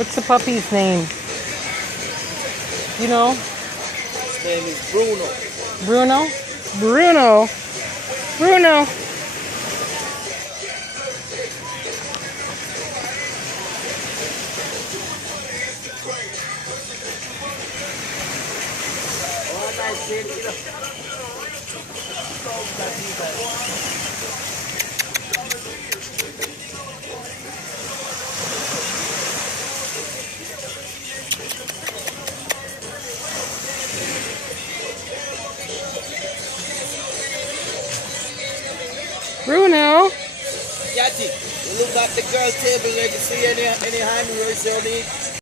What's the puppy's name? You know? His name is Bruno. Bruno? Bruno! Bruno! Oh, nice kid. Bruno! Yati, you look at the girl table, like you see any hand raise your knee.